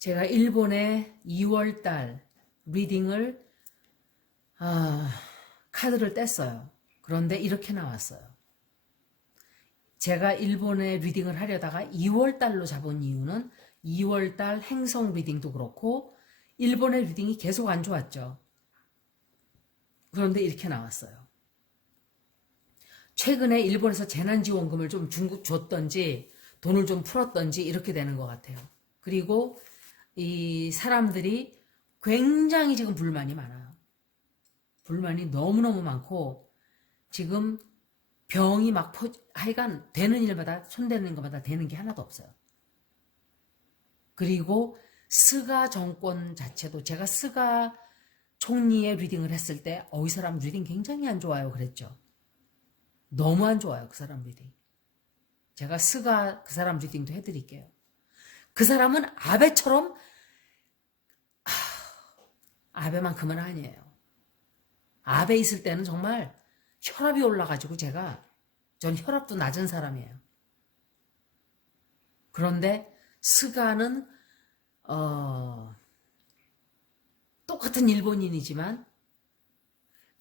제가 일본의 2월달 리딩을 카드를 뗐어요. 그런데 이렇게 나왔어요. 제가 일본의 리딩을 하려다가 2월달로 잡은 이유는 2월달 행성 리딩도 그렇고 일본의 리딩이 계속 안 좋았죠. 그런데 이렇게 나왔어요. 최근에 일본에서 재난지원금을 좀 줬던지 돈을 좀 풀었던지 이렇게 되는 것 같아요. 그리고 이 사람들이 굉장히 지금 불만이 많아요. 불만이 너무너무 많고 지금 병이 막 하여간 되는 일마다 손대는 것마다 되는 게 하나도 없어요. 그리고 스가 정권 자체도 제가 스가 총리의 리딩을 했을 때 이 사람 리딩 굉장히 안 좋아요 그랬죠. 너무 안 좋아요 그 사람 리딩. 제가 스가 그 사람 리딩도 해드릴게요. 그 사람은 아베처럼 아베만큼은 아니에요. 아베 있을 때는 정말 혈압이 올라가지고 전 혈압도 낮은 사람이에요. 그런데 스가는 똑같은 일본인이지만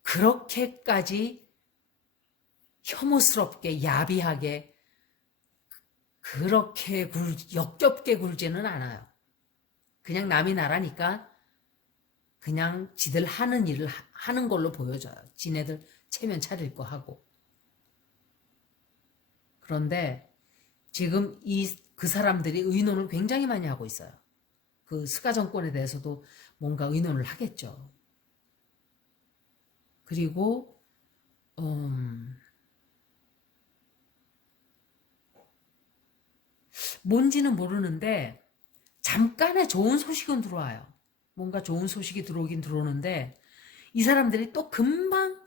그렇게까지 혐오스럽게 야비하게 그렇게 역겹게 굴지는 않아요. 그냥 남이 나라니까 그냥 지들 하는 일을 하는 걸로 보여져요. 지네들 체면 차릴 거 하고. 그런데 지금 그 사람들이 의논을 굉장히 많이 하고 있어요. 그 스가 정권에 대해서도 뭔가 의논을 하겠죠. 그리고 뭔지는 모르는데 잠깐의 좋은 소식은 들어와요. 뭔가 좋은 소식이 들어오긴 들어오는데 이 사람들이 또 금방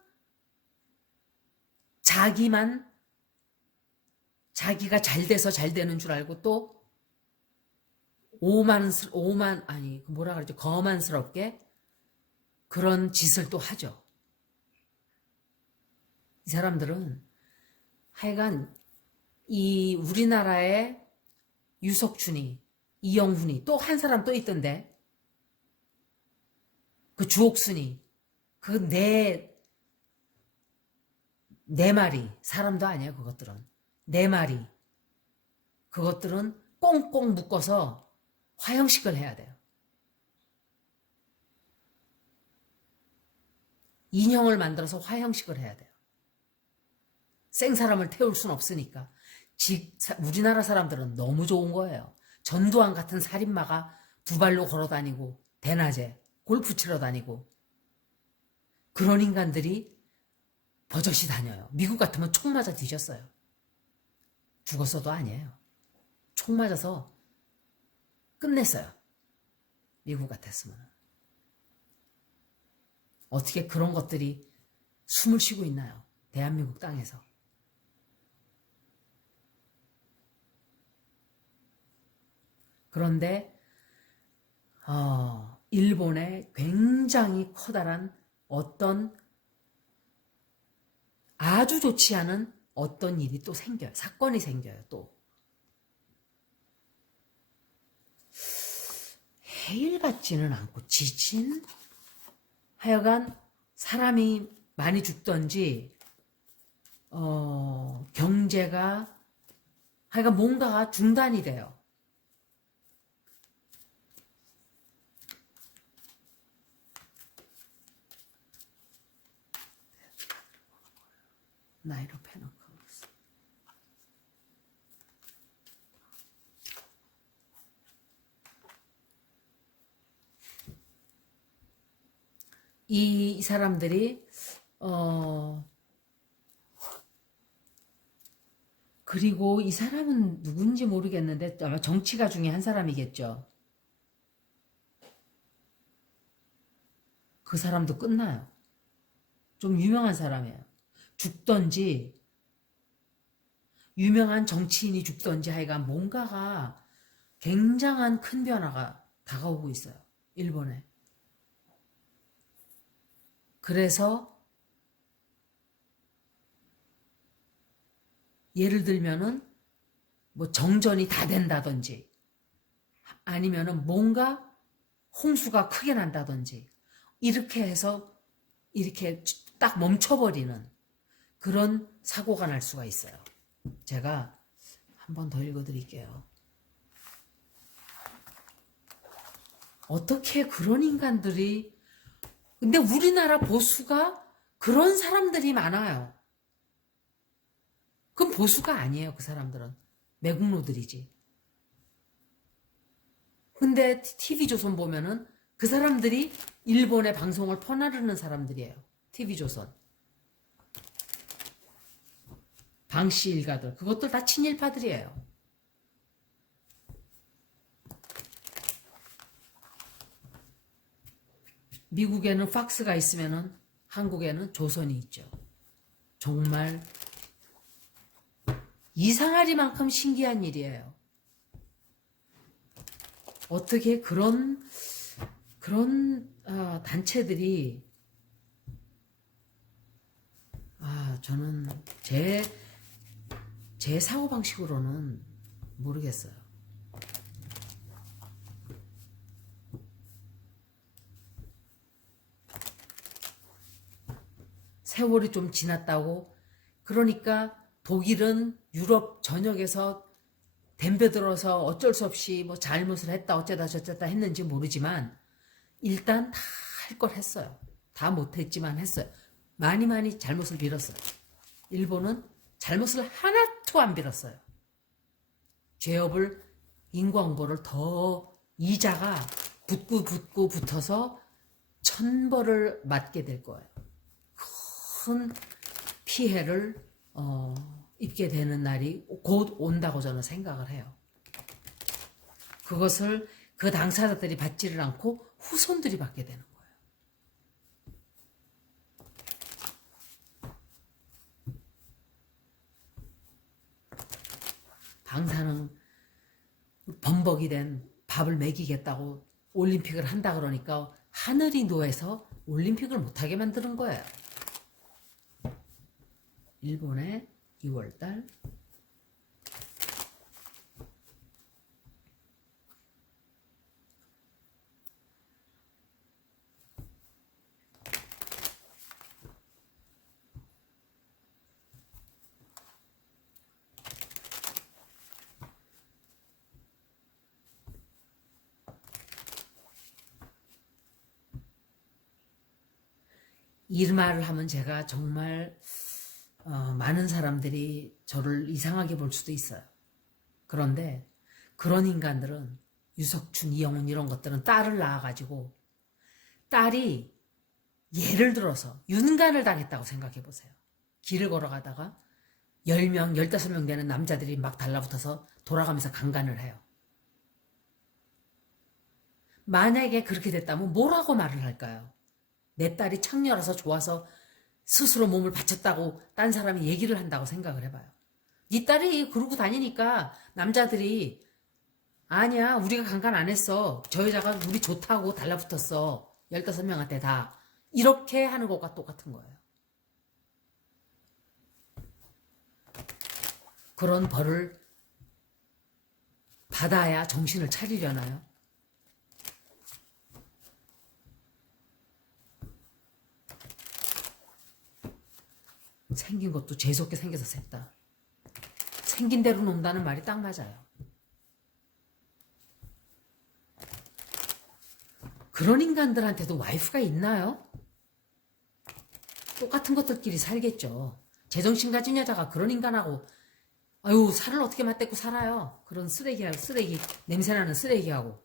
자기가 잘 돼서 잘 되는 줄 알고 또 거만스럽게 그런 짓을 또 하죠. 이 사람들은 하여간 이 우리나라의 유석춘이, 이영훈이 또 한 사람 또 있던데 그 주옥순이 그 네 마리 사람도 아니에요. 그것들은 네 마리 그것들은 꽁꽁 묶어서 화형식을 해야 돼요. 인형을 만들어서 화형식을 해야 돼요. 생사람을 태울 순 없으니까. 우리나라 사람들은 너무 좋은 거예요. 전두환 같은 살인마가 두 발로 걸어 다니고 대낮에 골프 치러 다니고 그런 인간들이 버젓이 다녀요. 미국 같으면 총 맞아 뒤졌어요. 죽었어도 아니에요. 총 맞아서 끝냈어요. 미국 같았으면. 어떻게 그런 것들이 숨을 쉬고 있나요? 대한민국 땅에서. 그런데 일본에 굉장히 커다란 어떤 아주 좋지 않은 어떤 일이 또 생겨요. 사건이 생겨요. 또 해일 같지는 않고 지친? 하여간 사람이 많이 죽던지 경제가 하여간 뭔가가 중단이 돼요. 나이로 페노크 이 사람들이 그리고 이 사람은 누군지 모르겠는데 아마 정치가 중에 한 사람이겠죠. 그 사람도 끝나요. 좀 유명한 사람이에요. 죽던지 유명한 정치인이 죽던지 하여간 뭔가가 굉장한 큰 변화가 다가오고 있어요. 일본에. 그래서 예를 들면은 뭐 정전이 다 된다든지 아니면은 뭔가 홍수가 크게 난다든지 이렇게 해서 이렇게 딱 멈춰버리는 그런 사고가 날 수가 있어요. 제가 한 번 더 읽어드릴게요. 어떻게 그런 인간들이, 근데 우리나라 보수가 그런 사람들이 많아요. 그럼 보수가 아니에요. 그 사람들은 매국노들이지. 근데 TV조선 보면은 그 사람들이 일본의 방송을 퍼나르는 사람들이에요. TV조선. 방씨 일가들. 그것들 다 친일파들이에요. 미국에는 팍스가 있으면은 한국에는 조선이 있죠. 정말 이상하리만큼 신기한 일이에요. 어떻게 그런 단체들이 저는 제 사고방식으로는 모르겠어요. 세월이 좀 지났다고 그러니까 독일은 유럽 전역에서 덤벼들어서 어쩔 수 없이 뭐 잘못을 했다 어쩌다 저쩌다 했는지 모르지만 일단 다 할 걸 했어요. 다 못했지만 했어요. 많이 잘못을 빌었어요. 일본은 잘못을 하나도 안 빌었어요. 죄업을 인과응보를 더 이자가 붙고 붙어서 천벌을 맞게 될 거예요. 큰 피해를 입게 되는 날이 곧 온다고 저는 생각을 해요. 그것을 그 당사자들이 받지를 않고 후손들이 받게 되는 거예요. 방사능 범벅이 된 밥을 먹이겠다고 올림픽을 한다 그러니까 하늘이 노해서 올림픽을 못하게 만드는 거예요. 일본의 2월달 이 말을 하면 제가 정말 많은 사람들이 저를 이상하게 볼 수도 있어요. 그런데 그런 인간들은 유석춘, 이영훈 이런 것들은 딸을 낳아가지고 딸이 예를 들어서 윤간을 당했다고 생각해 보세요. 길을 걸어가다가 10명, 15명 되는 남자들이 막 달라붙어서 돌아가면서 강간을 해요. 만약에 그렇게 됐다면 뭐라고 말을 할까요? 내 딸이 창녀라서 좋아서 스스로 몸을 바쳤다고 딴 사람이 얘기를 한다고 생각을 해봐요. 네 딸이 그러고 다니니까 남자들이 아니야 우리가 강간 안 했어. 저 여자가 우리 좋다고 달라붙었어. 15명한테 다. 이렇게 하는 것과 똑같은 거예요. 그런 벌을 받아야 정신을 차리려나요? 생긴 것도 재수없게 생겨서 샜다. 생긴 대로 논다는 말이 딱 맞아요. 그런 인간들한테도 와이프가 있나요? 똑같은 것들끼리 살겠죠. 제정신 가진 여자가 그런 인간하고 아유 살을 어떻게 맞대고 살아요. 그런 쓰레기 냄새나는 쓰레기하고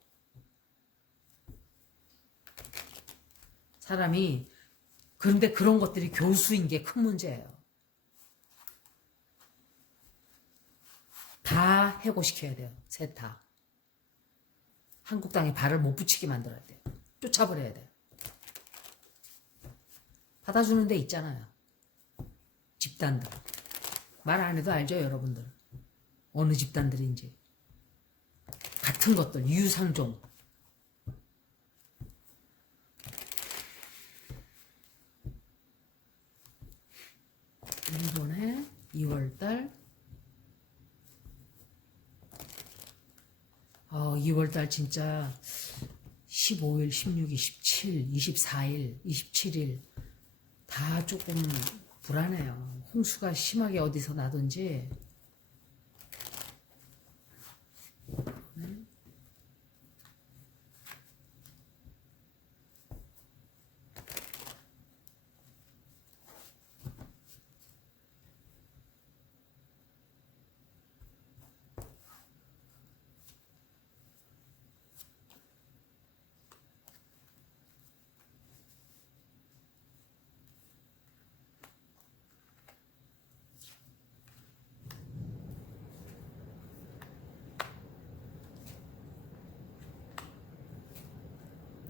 사람이 그런데 그런 것들이 교수인 게 큰 문제예요. 다 해고시켜야 돼요. 셋 다. 한국 땅에 발을 못 붙이게 만들어야 돼요. 쫓아버려야 돼요. 받아주는 데 있잖아요. 집단들. 말 안 해도 알죠, 여러분들. 어느 집단들인지. 같은 것들, 유상종. 일본의 2월달 2월달 진짜 15일, 16일, 17, 24일, 27일 다 조금 불안해요. 홍수가 심하게 어디서 나든지.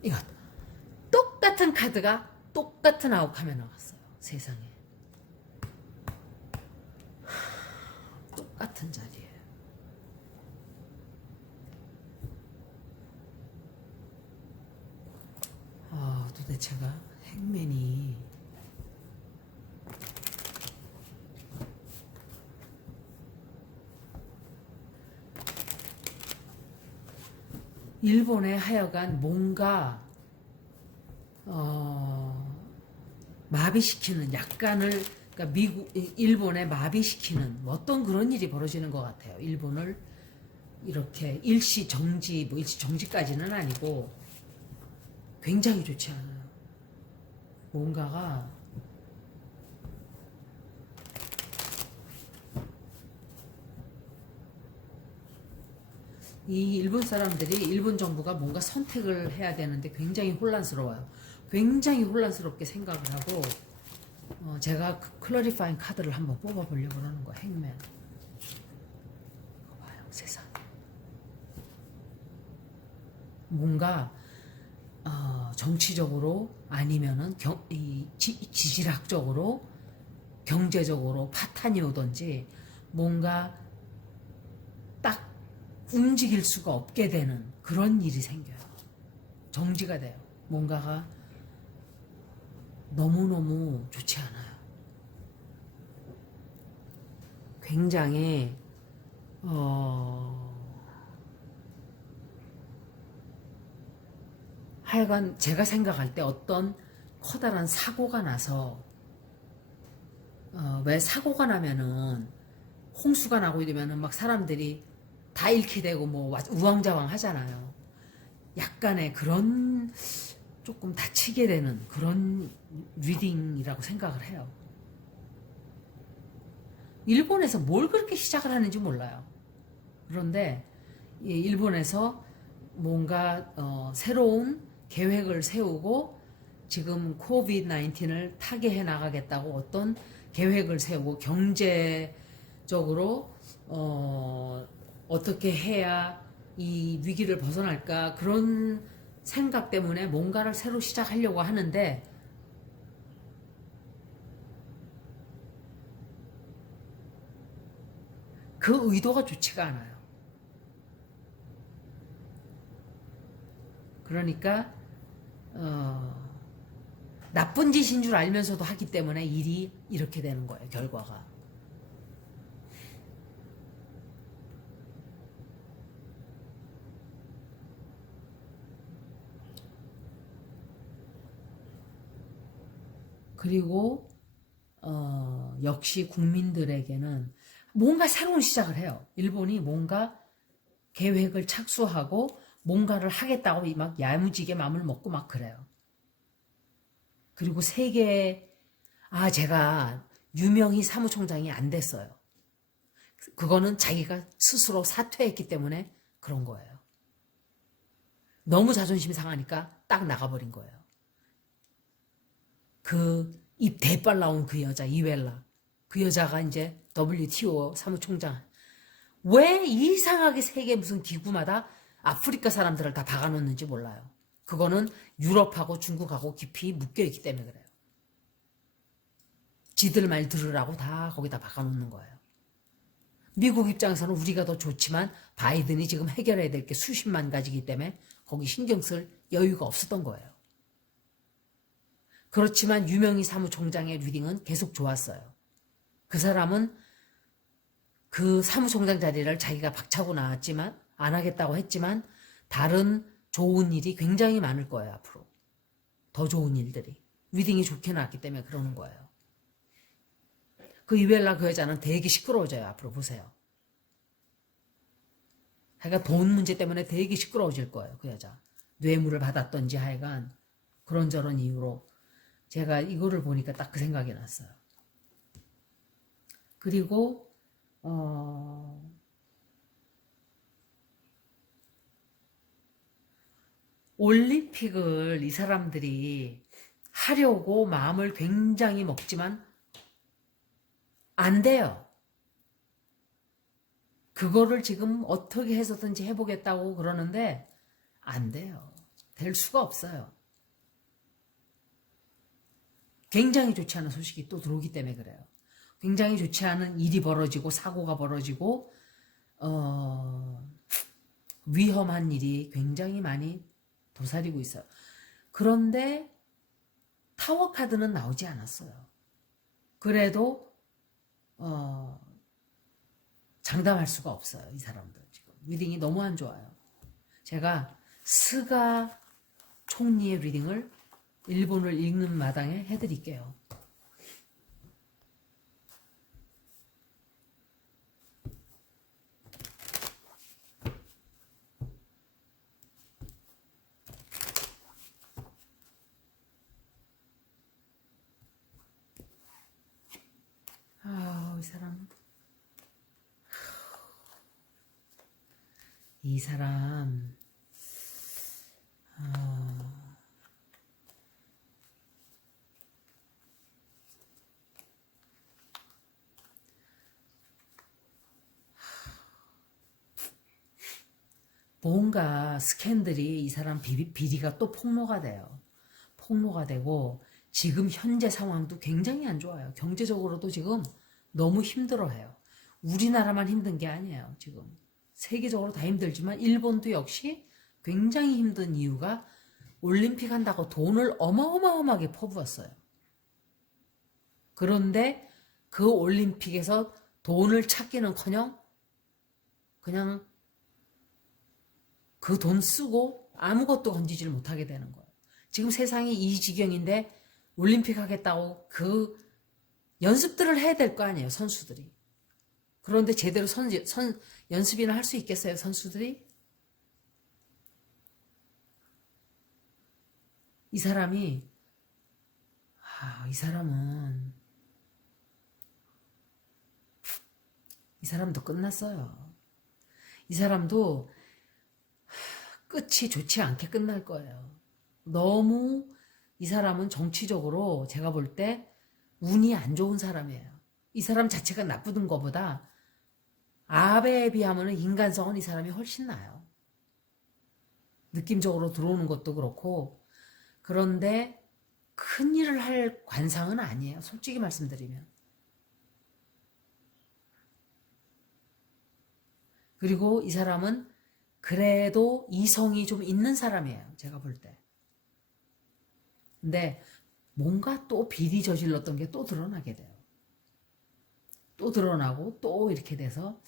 이거 똑같은 카드가 똑같은 아웃함에 나왔어요. 세상에. 똑같은 자리예요. 도대체가 행맨이 일본에 하여간 뭔가 마비시키는 약간을 그러니까 일본에 마비시키는 어떤 그런 일이 벌어지는 것 같아요. 일본을 이렇게 일시 정지 뭐 일시 정지까지는 아니고 굉장히 좋지 않아요. 뭔가가 이 일본 사람들이 일본 정부가 뭔가 선택을 해야 되는데 굉장히 혼란스러워요. 굉장히 혼란스럽게 생각을 하고 제가 클래리파잉 카드를 한번 뽑아보려고 하는 거예요. 행맨. 이거 봐요. 세상에. 뭔가 정치적으로 아니면은 지질학적으로 경제적으로 파탄이 오든지 뭔가 딱 움직일 수가 없게 되는 그런 일이 생겨요. 정지가 돼요. 뭔가가 너무너무 좋지 않아요. 굉장히 하여간 제가 생각할 때 어떤 커다란 사고가 나서 왜 사고가 나면은 홍수가 나고 이러면은 막 사람들이 다 잃게 되고 뭐 우왕좌왕 하잖아요. 약간의 그런 조금 다치게 되는 그런 리딩이라고 생각을 해요. 일본에서 뭘 그렇게 시작을 하는지 몰라요. 그런데 일본에서 뭔가 새로운 계획을 세우고 지금 코비드 19을 타개해 나가겠다고 어떤 계획을 세우고 경제적으로 어떻게 해야 이 위기를 벗어날까 그런 생각 때문에 뭔가를 새로 시작하려고 하는데 그 의도가 좋지가 않아요. 그러니까 나쁜 짓인 줄 알면서도 하기 때문에 일이 이렇게 되는 거예요. 결과가. 그리고 역시 국민들에게는 뭔가 새로운 시작을 해요. 일본이 뭔가 계획을 착수하고 뭔가를 하겠다고 막 야무지게 마음을 먹고 막 그래요. 그리고 제가 유명희 사무총장이 안 됐어요. 그거는 자기가 스스로 사퇴했기 때문에 그런 거예요. 너무 자존심 상하니까 딱 나가버린 거예요. 그 입 대빨 나온 그 여자 이웰라 그 여자가 이제 WTO 사무총장 왜 이상하게 세계 무슨 기구마다 아프리카 사람들을 다 박아놓는지 몰라요. 그거는 유럽하고 중국하고 깊이 묶여있기 때문에 그래요. 지들 말 들으라고 다 거기다 박아놓는 거예요. 미국 입장에서는 우리가 더 좋지만 바이든이 지금 해결해야 될 게 수십만 가지이기 때문에 거기 신경 쓸 여유가 없었던 거예요. 그렇지만 유명희 사무총장의 리딩은 계속 좋았어요. 그 사람은 그 사무총장 자리를 자기가 박차고 나왔지만 안 하겠다고 했지만 다른 좋은 일이 굉장히 많을 거예요, 앞으로. 더 좋은 일들이. 리딩이 좋게 나왔기 때문에 그러는 거예요. 그 이벨라 그 여자는 되게 시끄러워져요, 앞으로 보세요. 하여간 돈 문제 때문에 되게 시끄러워질 거예요, 그 여자. 뇌물을 받았던지 하여간 그런저런 이유로 제가 이거를 보니까 딱 그 생각이 났어요. 그리고 올림픽을 이 사람들이 하려고 마음을 굉장히 먹지만 안 돼요. 그거를 지금 어떻게 해서든지 해보겠다고 그러는데 안 돼요. 될 수가 없어요. 굉장히 좋지 않은 소식이 또 들어오기 때문에 그래요. 굉장히 좋지 않은 일이 벌어지고 사고가 벌어지고 위험한 일이 굉장히 많이 도사리고 있어요. 그런데 타워 카드는 나오지 않았어요. 그래도 장담할 수가 없어요. 이 사람들 지금 리딩이 너무 안 좋아요. 제가 스가 총리의 리딩을 일본을 읽는 마당에 해드릴게요. 이 사람 이 사람 뭔가 스캔들이 이 사람 비리가 또 폭로가 돼요. 폭로가 되고 지금 현재 상황도 굉장히 안 좋아요. 경제적으로도 지금 너무 힘들어해요. 우리나라만 힘든 게 아니에요. 지금 세계적으로 다 힘들지만 일본도 역시 굉장히 힘든 이유가 올림픽 한다고 돈을 어마어마하게 퍼부었어요. 그런데 그 올림픽에서 돈을 찾기는커녕 그냥 그 돈 쓰고 아무것도 건지지를 못하게 되는 거예요. 지금 세상이 이 지경인데 올림픽 하겠다고 그 연습들을 해야 될 거 아니에요, 선수들이. 그런데 제대로 연습이나 할 수 있겠어요, 선수들이? 이 사람이, 이 사람도 끝났어요. 이 사람도 끝이 좋지 않게 끝날 거예요. 너무 이 사람은 정치적으로 제가 볼 때 운이 안 좋은 사람이에요. 이 사람 자체가 나쁘던 것보다 아베에 비하면 인간성은 이 사람이 훨씬 나아요. 느낌적으로 들어오는 것도 그렇고. 그런데 큰 일을 할 관상은 아니에요. 솔직히 말씀드리면. 그리고 이 사람은 그래도 이성이 좀 있는 사람이에요. 제가 볼 때. 근데 뭔가 또 비리 저질렀던 게 또 드러나게 돼요. 또 드러나고 또 이렇게 돼서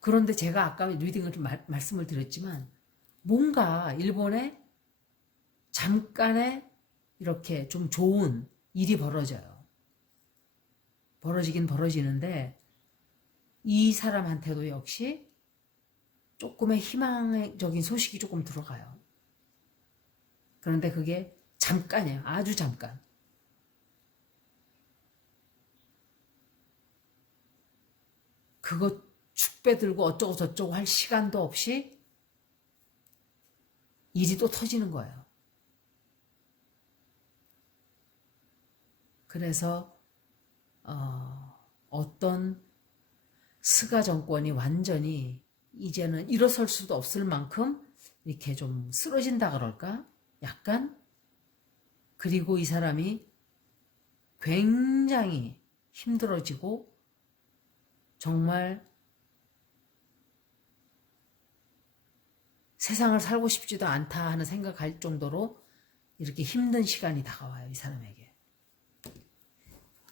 그런데 제가 아까 리딩을 좀 말씀을 드렸지만 뭔가 일본에 잠깐의 이렇게 좀 좋은 일이 벌어져요. 벌어지긴 벌어지는데 이 사람한테도 역시 조금의 희망적인 소식이 조금 들어가요. 그런데 그게 잠깐이에요. 아주 잠깐. 그거 축배 들고 어쩌고 저쩌고 할 시간도 없이 일이 또 터지는 거예요. 그래서 어떤 스가 정권이 완전히 이제는 일어설 수도 없을 만큼 이렇게 좀 쓰러진다 그럴까? 약간? 그리고 이 사람이 굉장히 힘들어지고 정말 세상을 살고 싶지도 않다 하는 생각할 정도로 이렇게 힘든 시간이 다가와요, 이 사람에게.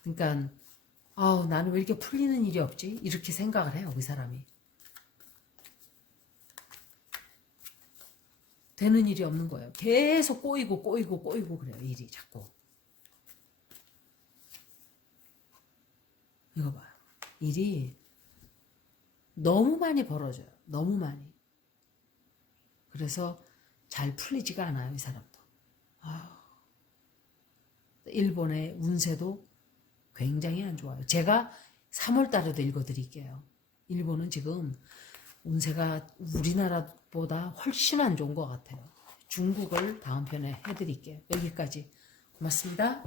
그러니까 아우, 나는 왜 이렇게 풀리는 일이 없지? 이렇게 생각을 해요, 그 사람이. 되는 일이 없는 거예요. 계속 꼬이고 그래요, 일이 자꾸. 이거 봐요. 일이 너무 많이 벌어져요. 너무 많이. 그래서 잘 풀리지가 않아요, 이 사람도. 일본의 운세도 굉장히 안 좋아요. 제가 3월 달에도 읽어드릴게요. 일본은 지금 운세가 우리나라보다 훨씬 안 좋은 것 같아요. 중국을 다음 편에 해드릴게요. 여기까지. 고맙습니다.